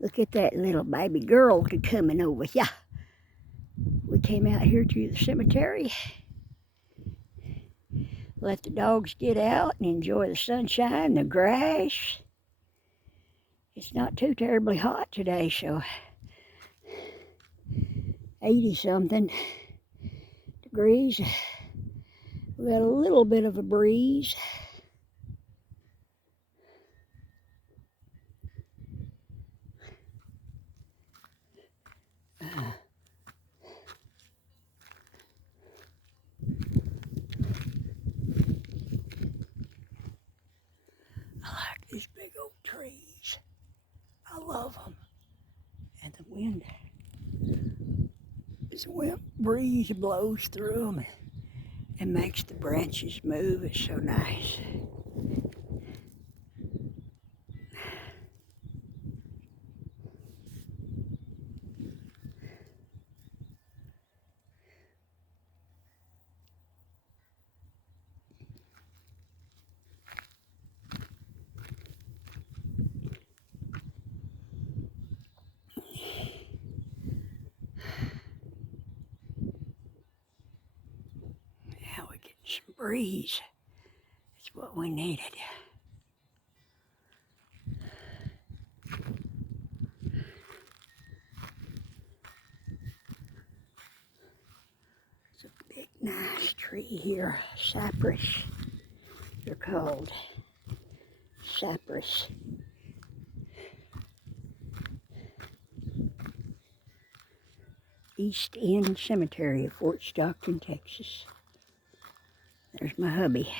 Look at that little baby girl coming over. Yeah. We came out here to the cemetery. Let the dogs get out and enjoy the sunshine, the grass. It's not too terribly hot today, so 80-something degrees. We got a little bit of a breeze. I like these big old trees. I love them. And the wind, breeze blows through them and makes the branches move. It's so nice. Now we're getting some breeze. That's what we needed. It's a big, nice tree here. Cypress, they're called. Cypress. East End Cemetery of Fort Stockton, Texas. There's my hubby.